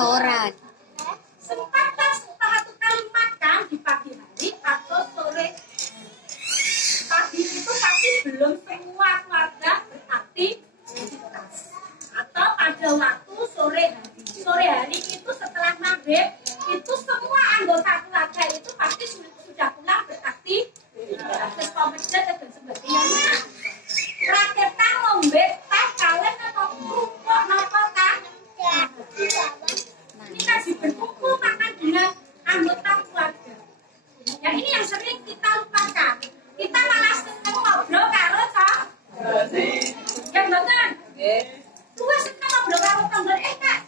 Setoran. Sempatkan satu kali makan di pagi hari atau sore. Pagi itu pasti belum semua keluarga beraktivitas. Atau pada waktu sore hari. Sore hari itu setelah maghrib, itu semua anggota keluarga itu pasti sudah pulang beraktivitas. Terus komedi dan sebagainya. Raketa ngombe teh kalian atau kerupuk apa kan? Kita berkumpul makan dengan anggota keluarga. Ya ini yang sering kita lupakan. Kita malah seneng ngobrol karo toh. Ya betul. Tuwa seneng ngobrol karo tanggal Kak.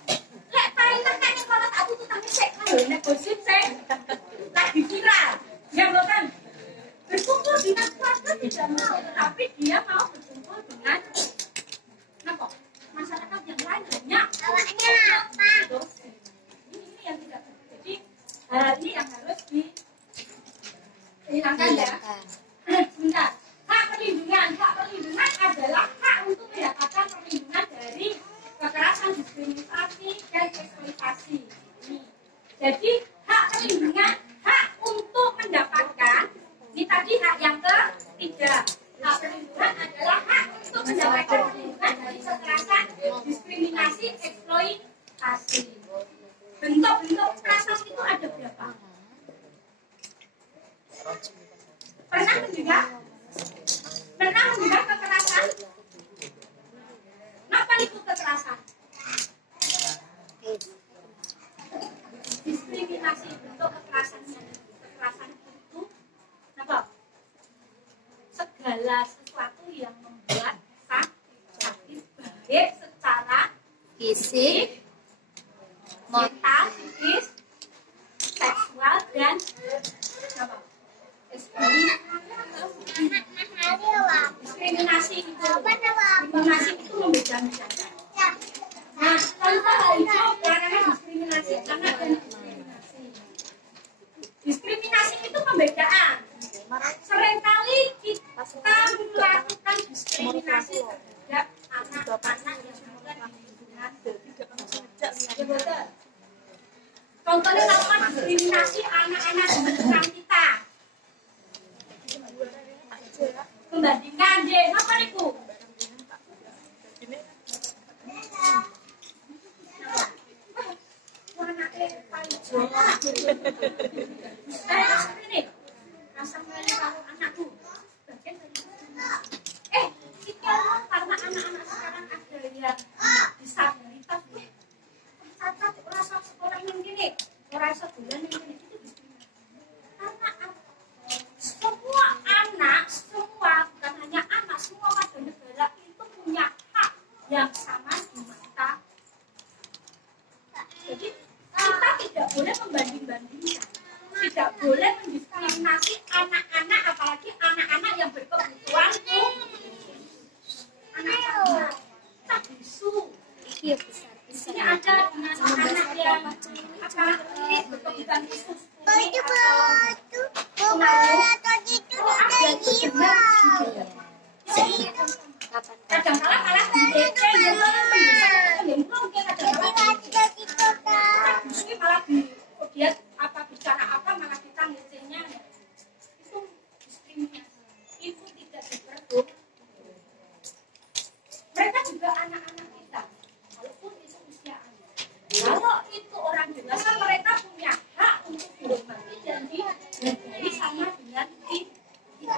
Lek Thailand kan kalau aku tutangnya sik kan nek gosip sik. Lagi viral. Ya betul. Berkumpul dengan keluarga tidak mau, tetapi dia mau berkumpul dengan apa? Masyarakat yang lain hanya awaknya apa? Ini yang tidak jadi ini yang harus dihilangkan ya. Sebentar. Hak perlindungan adalah hak untuk mendapatkan perlindungan dari kekerasan, diskriminasi dan eksploitasi. Jadi hak perlindungan, hak untuk mendapatkan. Ini tadi hak yang ketiga. Hak perlindungan adalah hak untuk mendapatkan perlindungan dari kekerasan, diskriminasi, eksploitasi. Bentuk-bentuk kekerasan itu ada berapa? Pernah mendengar? Pernah mendengar kekerasan? Apa itu kekerasan? Diskriminasi, bentuk kekerasan itu apa? Segala sesuatu yang membuat sakit baik secara fisik, mental, psikis, seksual dan apa? Diskriminasi itu membeda-bedakan. Nah, contoh hijau larangan diskriminasi, karena ada diskriminasi. Diskriminasi itu pembedaan. Seringkali kita melakukan diskriminasi terhadap anak-anak yang bukan di lingkungan. Contohnya melakukan diskriminasi anak-anak di lingkungan kita. Membandingkan deh, apa itu? Anaknya paling jorok. Saya ini asal meli karo anakku. Bagian dari kita karena anak-anak sekarang ada yang disabilitas. Cacat rasa sekolah yang gini, rasa bulan yang gini itu diskriminasi. Karena semua anak, bukan hanya anak, semua warga negara itu punya hak yang sama di mata. Jadi kita tidak boleh membanding-bandingkan, tidak boleh mendiskriminasi anak-anak, apalagi anak-anak yang berkebutuhan anak-anak tak bisu. Iya besar. Di sini ada anak-anak yang apalagi berkebutuhan khusus kadang-kadang malah didekeng malah dia apa bicara apa malah kita ngecengnya itu diskriminasi, itu tidak diperlukan. Mereka juga anak-anak kita, walaupun itu usia anak. Kalau itu orang dewasa, mereka punya hak untuk dihormati dan dihargai sama dengan kita.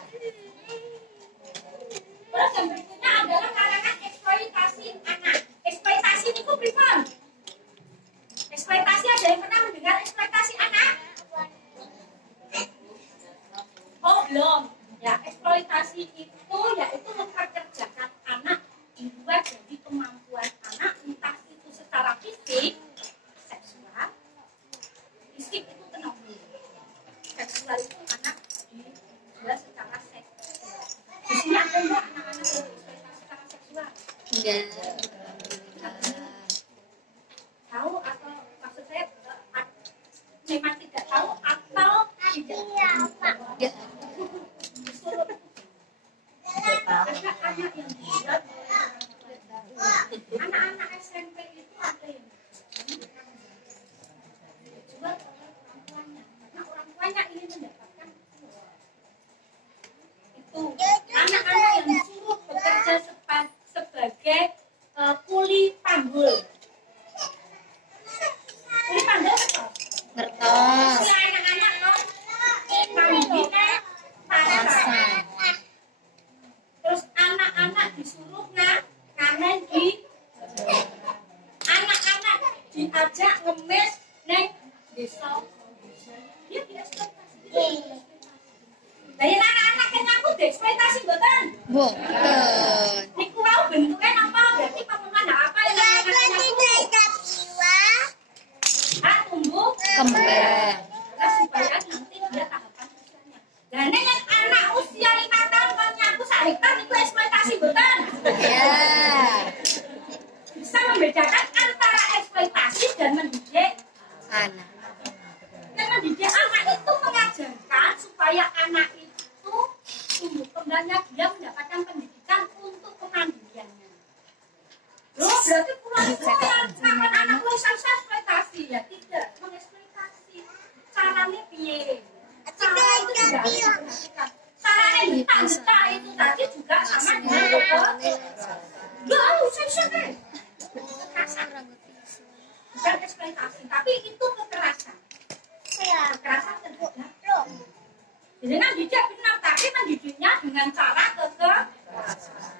Terus yang berikutnya adalah larangan eksploitasi anak. Eksploitasi itu pripun? Eksploitasi, ada yang pernah mendengar eksploitasi anak? Oh belum. Ya, eksploitasi itu yaitu memperkerjakan anak di luar dari kemampuan anak, entah itu secara fisik, seksual. Fisik itu kenapa? Seksual itu anak dijual secara seksual. Di sini ada nggak anak-anak yang dieksploitasi secara seksual? Enggak. Tahu atau maksud saya memang tidak tahu atau tidak? Enggak. diajak ngemis neng desa. Dia dieksploitasi. Lah yen anak-anak kene aku dieksploitasi mboten? Mboten. Niku wau bentuke napa? Berarti pengumuman apa ya? Ah, tumbuh Kembang. Nah, supaya nanti dia tahapan usianya. Dan ini anak usia 5 tahun kalau nyapu 1 hektar itu eksploitasi betul. Ya. Bisa membedakan antara eksploitasi dan mendidik Anak. Dan mendidik anak itu mengajarkan supaya anak itu tumbuh kembangnya dia mendapatkan pendidikan untuk kemandiriannya. Loh, berarti pulang itu kan anak wisata eksploitasi ya? Tidak, mengeksploitasi. Caranya piye? Cara itu juga harus diperhatikan. Caranya kita itu tadi juga sama dengan loh, saya kekerasan. Bukan eksploitasi, tapi itu kekerasan. Kekerasan terhadap loh. Jadi kan didik benar, tapi mendidiknya dengan cara kekerasan.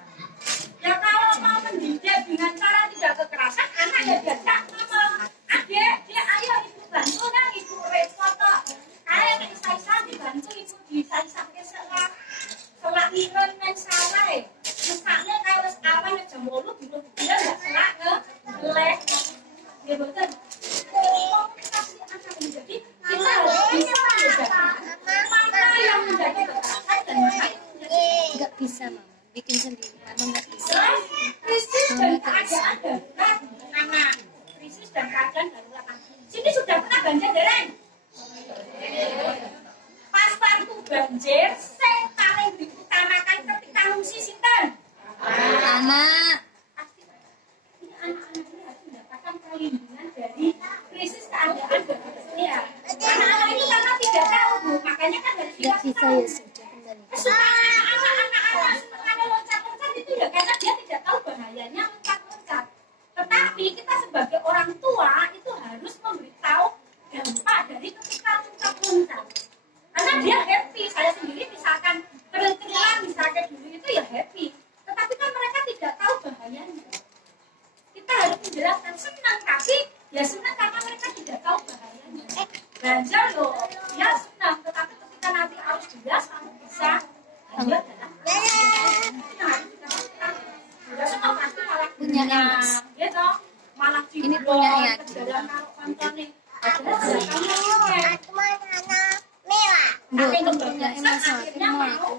Ya kalau mau mendidik dengan cara tidak kekerasan, anak ya diajak ngomong, adik, ayo ibu bantu kan, ibu repot kok. Kayak saya dibantu ibu disai-sai selak iron yang salah. Misalnya kalau awan jam 8 di dia nggak selak ngeleh. Ya betul. Komunikasi anak menjadi kita harus bisa membedakan mana yang menjadi kekerasan dan mana yang menjadi Nggak bisa mama. Bikin sendiri. Mama nggak bisa. krisis dan keadaan darurat anak. Krisis dan keadaan darurat anak. Sini sudah pernah banjir dereng? Pas waktu banjir, yang paling diutamakan ketika ngungsi sinten? Anak. Ini anak-anak ini harus mendapatkan perlindungan dari krisis keadaan darurat. Ya. Anak-anak ini karena tidak tahu, Bu. Makanya kan harus Nggak dikasih bisa tahu. ya sudah kembali. Supaya anak-anak senang loncat-loncat itu ya karena dia tidak tahu bahayanya loncat-loncat. Tetapi kita sebagai orang tua itu harus memberitahu dampak dari ketika loncat-loncat. Karena dia happy, saya sendiri misalkan keren-keran misalkan dulu itu ya happy. Tetapi kan mereka tidak tahu bahayanya. Kita harus menjelaskan senang, tapi ya senang karena mereka tidak tahu bahayanya. Belajar loh, ya senang, tetapi ketika nanti harus jelas kamu bisa dia adalah Punya Mas. dia toh malah Ini punya ya. dalam taruh kontone Bu, punya Mas. akhirnya mau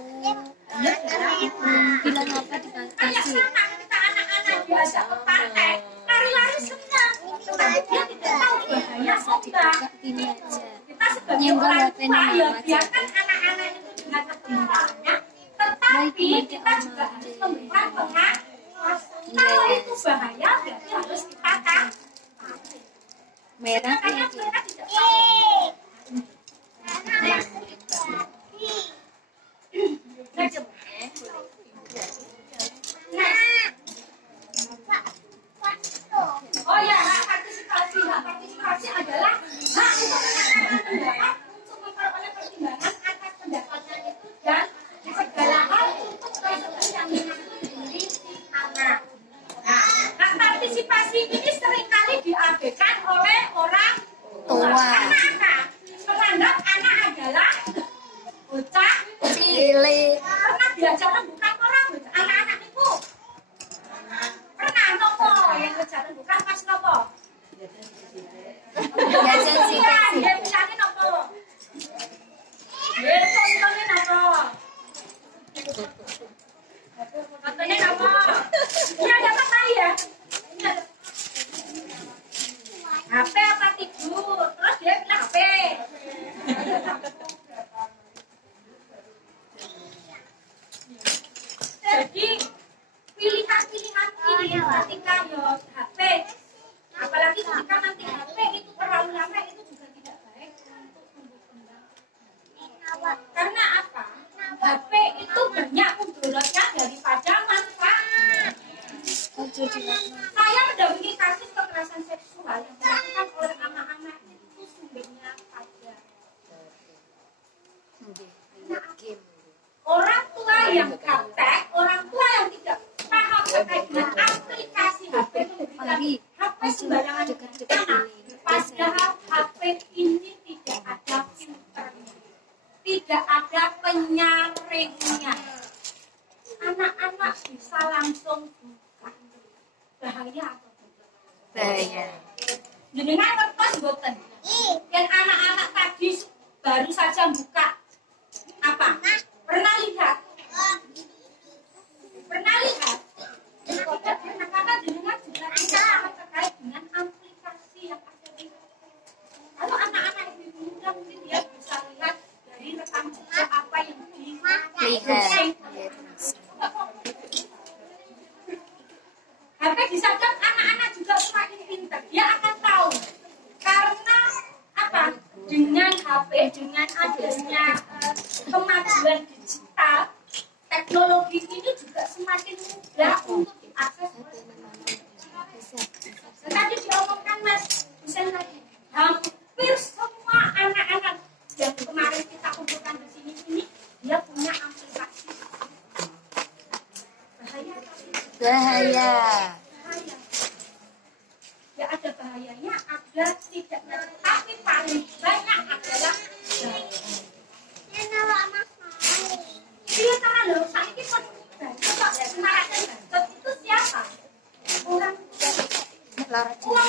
Bilang apa dikasih. ketika anak-anak diajak ke pantai lari-lari senang tetapi dia tidak tahu bahaya ombak. Nggak gini aja. Kita sebagai Nyenggol orang HP-nya tua ya mama biarkan anak-anak itu dengan ketinggalannya, tetapi kita juga harus memberikan pengawasan. Kalau itu bahaya berarti harus kita kasih. Merah Karena ya. mereka tidak tahu. Oh ya, hak partisipasi. Hak partisipasi adalah hak untuk menyatakan pendapat untuk memperoleh pertimbangan atas pendapatnya itu dan segala hal untuk kepentingan yang menyangkut diri si anak. Nah, hak partisipasi ini seringkali diabaikan oleh orang tua. Tua. Karena apa? Menganggap anak adalah bocah Cilik. pernah diajak rembukan orang anak-anak itu pernah nopo yang kerja rembukan pas nopo Jajan sih kan kasih. dia bilangnya nopo HP-nya. Anak-anak bisa langsung buka. Bahaya atau tidak? Bahaya. Jenengan ngertos mboten? Yang anak-anak tadi baru saja buka apa? Pernah lihat? Pernah lihat? Karena jenengan juga tidak terkait dengan aplikasi yang ada di. Kalau anak-anak ibu muda mungkin dia bisa lihat dari rekam jejak apa yang Lihat. HP disadap anak-anak juga semakin pintar. Dia akan tahu karena apa? Dengan HP, dengan adanya kemajuan digital, teknologi ini juga semakin mudah untuk diakses oleh anak-anak. Tadi diomongkan Mas Hussein tadi, hampir semua anak-anak yang kemarin kita kumpulkan di sini ini dia punya aplikasi. Bahaya tapi Bahaya. bahaya. Ya ada bahayanya, ada tidaknya, tapi paling banyak adalah dia karena loh, saat ini pun coba ya semarang dan itu siapa? Orang tua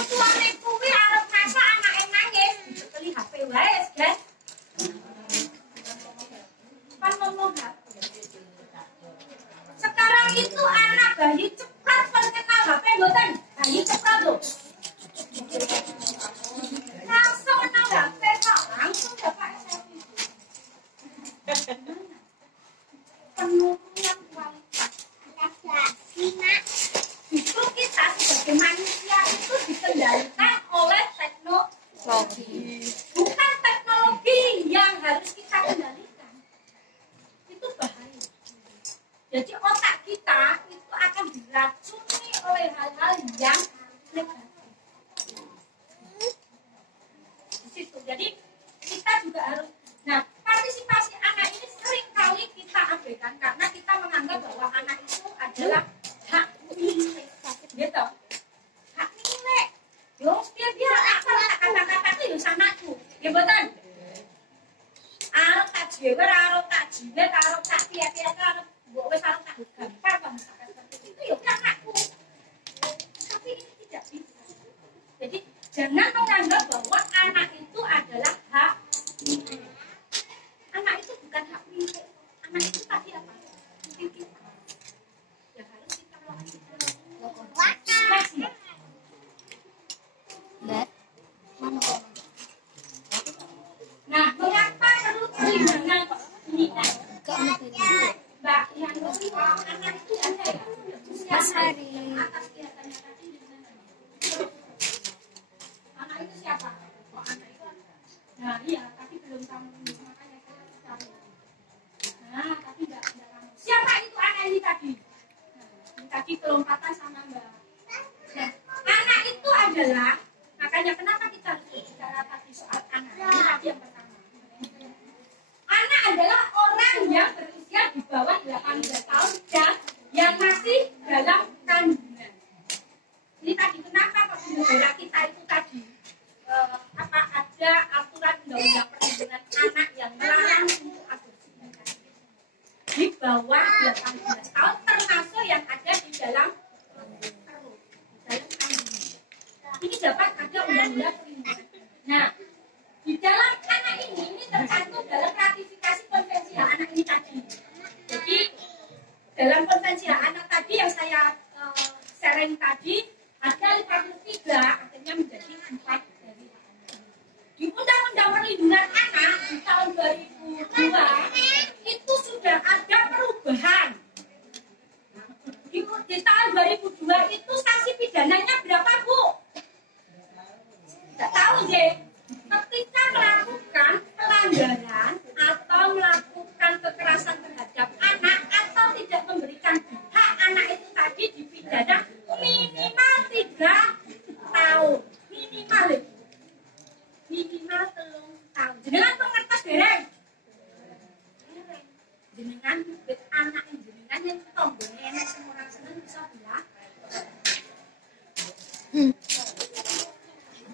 kuwi arep masak anake nangis, beli HP wae, kan? Kan ngomong HP. Sekarang itu anak bayi cepat kenal HP mboten? Bayi cepat lho. Langsung kenal HP kok, langsung dapat SMS. Penurunan kualitas. Justru kita sebagai manusia itu dikendalikan oleh teknologi. Bukan teknologi yang harus kita kendalikan. Itu bahaya. Jadi otak kita itu akan diracuni oleh hal-hal yang negatif. Di situ. Jadi kita juga harus. Nah, partisipasi anak ini sering kali kita abaikan karena kita menganggap bahwa anak itu adalah hak milik. Gitu. Hak milik. Yo, dia apa kata-kata itu yo samaku. Ya mboten. Arep tak jewer, arep tak jiwet, arep tak piye-piye arep mbok wis arep tak gampar kok misalkan seperti itu yo anakku. Tapi ini tidak bisa. Jadi jangan menganggap bahwa anak itu adalah hak milik. Anak itu bukan hak milik. Anak itu tadi apa? Milik kita. Ya harus kita lakukan. Mbak, Nah, mengapa perlu perlindungan kok ini kan? kok mau Mbak, yang anak itu ada ya? Mas Hari. Atas kelihatannya tadi di sana. Anak itu siapa? Kok anak itu? Nah, iya, tapi belum kamu makanya saya cari. Nah, tapi enggak kamu. Siapa itu anak ini tadi? Nah, ini tadi kelompatan sama Mbak. Nah, anak itu adalah makanya kenapa kita harus bicara tadi soal anak? Ini tadi yang pertama. Anak adalah orang yang berusia di bawah 18 tahun dan yang masih dalam kandungan. Ini tadi kenapa negara kita itu tadi apa ada aturan undang-undang perlindungan anak yang melarang untuk adopsi di bawah 18 tahun termasuk yang ada di dalam perut, dalam kandungan. Ini dapat ada undang-undang perlindungan. Nah, di dalam anak ini tercantum dalam ratifikasi konvensi hak anak ini tadi. Jadi dalam konvensi hak anak tadi yang saya sharing tadi ada 53 akhirnya menjadi 4 dari hak anak. Di Undang-Undang Perlindungan Anak di tahun 2002 itu sudah ada perubahan. Di tahun 2002 itu sanksi pidananya berapa, Bu? Tidak tahu, J. Ketika melakukan pelanggaran atau melakukan kekerasan terhadap anak atau tidak memberikan hak anak itu tadi dipidana minimal 3 tahun. Minimal 3 tahun. Jenengan pengertos dereng? Jenengan bibit anak jenengan yang tombone enak semua orang seneng bisa bilang.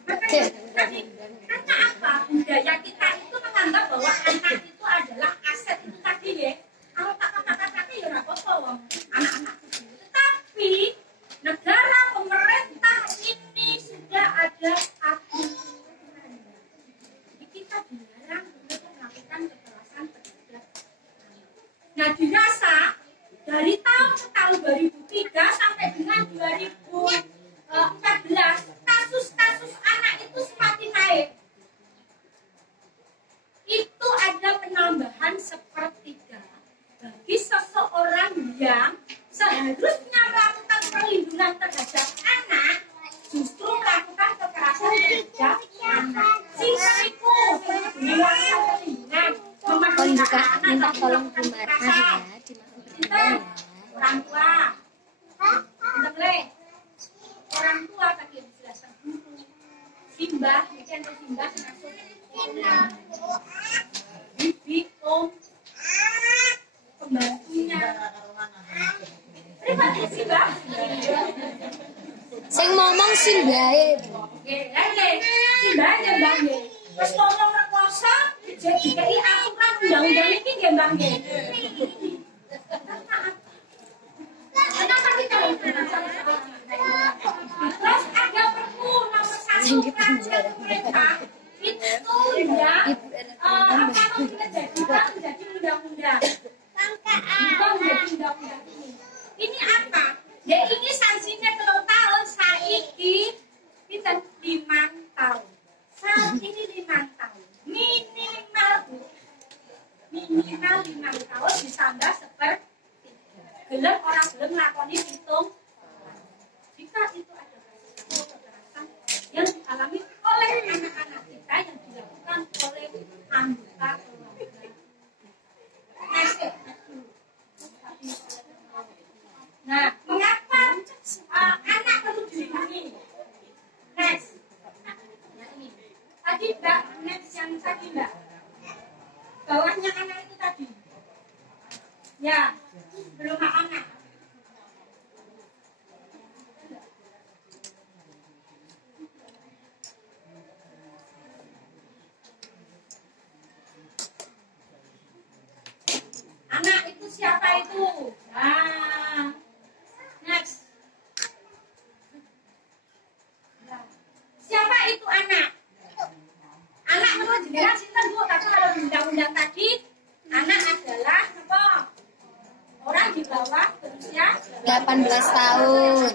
Makanya tadi karena apa budaya kita itu menganggap bahwa anak itu adalah aset itu tadi ya. nggak apa-apa anak-anak kecil. Tetapi negara pemerintah ini sudah ada aturan. Jadi kita dilarang untuk melakukan kekerasan terhadap anak. Nah, dirasa dari tahun ke tahun 2003 sampai dengan 2014 kasus-kasus anak itu semakin naik. Itu ada penambahan sepertiga bagi seseorang yang seharusnya melakukan perlindungan terhadap anak justru melakukan kekerasan terhadap anak. Sisiku melakukan perlindungan Kon juga anak minta tapi tolong melakukan dimakan kekerasan. ya, dimakan Pinter, ya. orang tua. Pinter le. Orang tua tadi yang dijelaskan guru. Simbah, mungkin untuk simbah masuk. Bibi, om, pembantunya. Terima kasih simbah. Sing ngomong sih bae. Oke, lagi simbah aja mbak ye. Terus ngomong rekoso, jadi kayak aturan undang-undang ini nggak mbak ye. Kenapa kita terus ada perpu nomor 1 peraturan pemerintah itu ya kalau dijadikan menjadi undang-undang bukan menjadi undang-undang ini apa ya ini sanksinya kalau tahun saiki kita 5 tahun saat ini 5 tahun minimal 5 tahun ditambah seperti gelap orang belum melakoni hitung jika itu ada kekerasan yang dialami oleh anak-anak kita yang dilakukan oleh anggota keluarga. Nah, mengapa anak perlu dilindungi? Next. Nah, ini. Tadi Mbak, next yang tadi Mbak. Bawahnya anak itu tadi. Ya, belum anak. Anak itu siapa itu? Nah, next. Siapa itu anak? Anak menurut jenengan sinten Bu? Tapi kalau di undang-undang tadi, anak adalah apa? Orang di bawah berusia 18 tahun.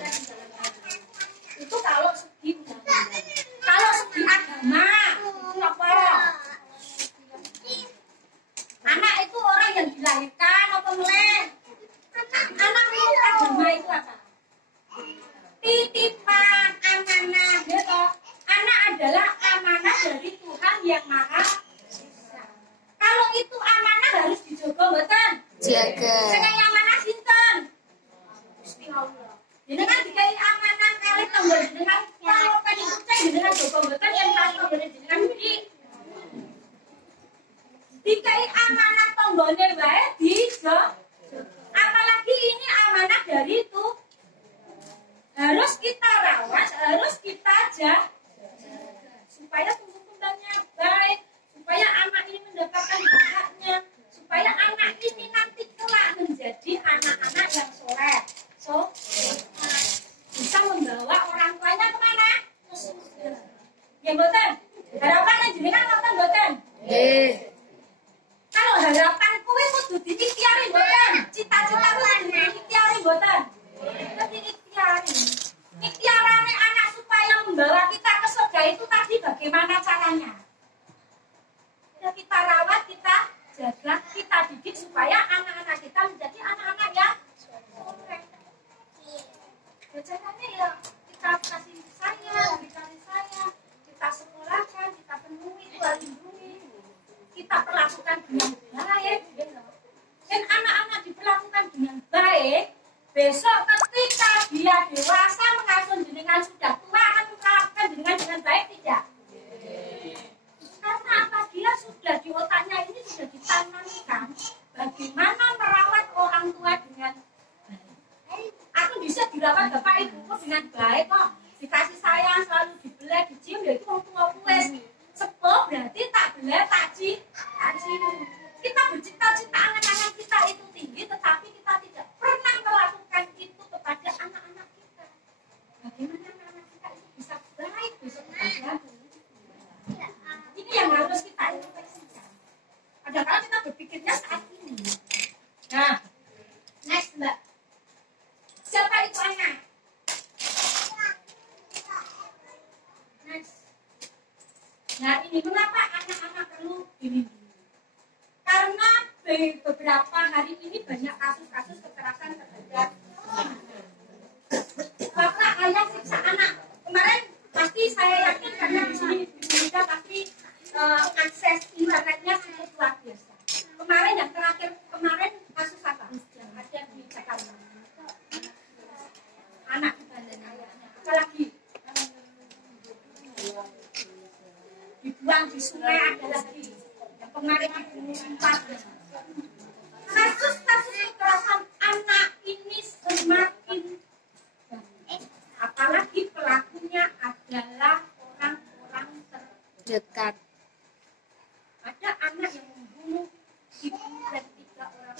Itu kalau segi undang-undang. Kalau segi agama, itu apa? Anak itu orang yang dilahirkan apa meleh? Anak itu agama itu apa? Titipan amanah, gitu. Anak adalah amanah dari Tuhan yang Maha Esa. Kalau itu amanah harus dijaga, betul? Jaga. Yang mana sinten? Gusti Allah. Jenengan dikai amanah kali tanggal jenengan kalau pengen percaya jenengan jaga betul yang kali jenengan iki. Dikai amanah tanggane wae dijaga. Apalagi ini amanah dari itu harus kita rawat, harus kita jaga supaya tumbuh kembangnya baik, supaya anak ini mendapatkan haknya, supaya anak ini nanti kelak menjadi anak-anak yang soleh, bisa membawa orang tuanya kemana? Ke surga. Ya betul. Harapan jenengan nonton betul. Kalau harapan kue kudu diikhtiari betul. Cita-cita kudu diikhtiari betul. Diikhtiari. Ikhtiarane anak supaya membawa kita ke surga itu tadi bagaimana caranya? Ya kita rawat, kita jaga, kita didik supaya anak-anak kita menjadi anak-anak yang soleh. Ya caranya ya kita kasih sayang, dikasih sayang, kita sekolahkan, kita penuhi, kita lindungi, kita perlakukan dengan baik. Dan anak-anak diperlakukan dengan baik, besok ketika dia dewasa mengasuh jenengan sudah tua akan memperlakukan jenengan dengan baik tidak? Karena apa? Dia sudah di otaknya ini sudah ditanamkan bagaimana merawat orang tua dengan baik. Aku bisa dirawat bapak ibuku dengan baik kok. Dikasih sayang, selalu dibelai, dicium, ya itu orang tua kues. Sepuh berarti tak belai, tak cium. Kita bercita-cita angan-angan kita itu tinggi, tetapi kita tidak ini. Mengapa anak-anak perlu dilindungi? Karena beberapa hari ini banyak kasus-kasus kekerasan terhadap bapak ayah siksa anak. Kemarin pasti saya yakin karena di sini juga pasti akses internetnya cukup luar biasa. Kemarin yang terakhir kemarin kasus apa yang ada di Jakarta? Anak apalagi dibuang di sungai ada lagi yang kemarin dibunuh 4. Kasus-kasus kekerasan anak ini semakin apalagi pelakunya adalah orang-orang Dekat. ada anak yang membunuh ibu dan 3 orang.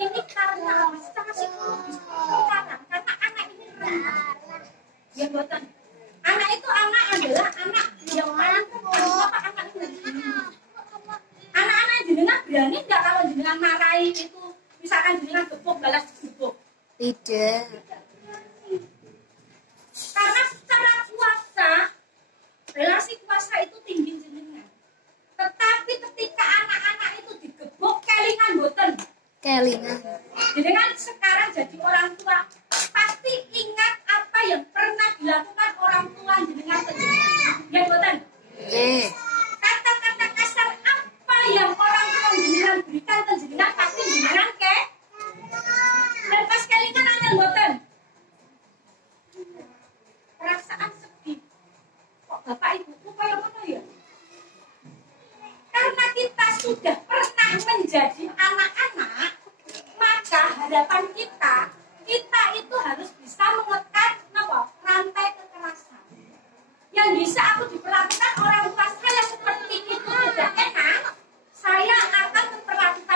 Ini karena secara psikologis dilarang karena anak ini rentan. Ya buatan. Anak itu adalah anak yang paling apa anak itu. Anak-anak jenengan berani nggak kalau jenengan marahi itu misalkan jenengan gebuk balas gebuk? Tidak. Karena secara kuasa relasi kuasa itu tinggi jenengan. Tetapi ketika anak-anak itu digebuk kelingan boten. Kelingan. Jenengan sekarang jadi orang tua pasti ingat apa yang pernah dilakukan orang tua jenengan ke jenengan. Ya boten. Kata-kata kasar apa yang orang tua jenengan berikan ke jenengan pasti jenengan ke. Dan pas kelingan ada boten. Perasaan sedih. Kok bapak ibuku kayak mana ya? Karena kita sudah pernah menjadi anak-anak, maka harapan kita itu harus bisa mengekat rantai kekerasan. Yang bisa aku diperlakukan orang tua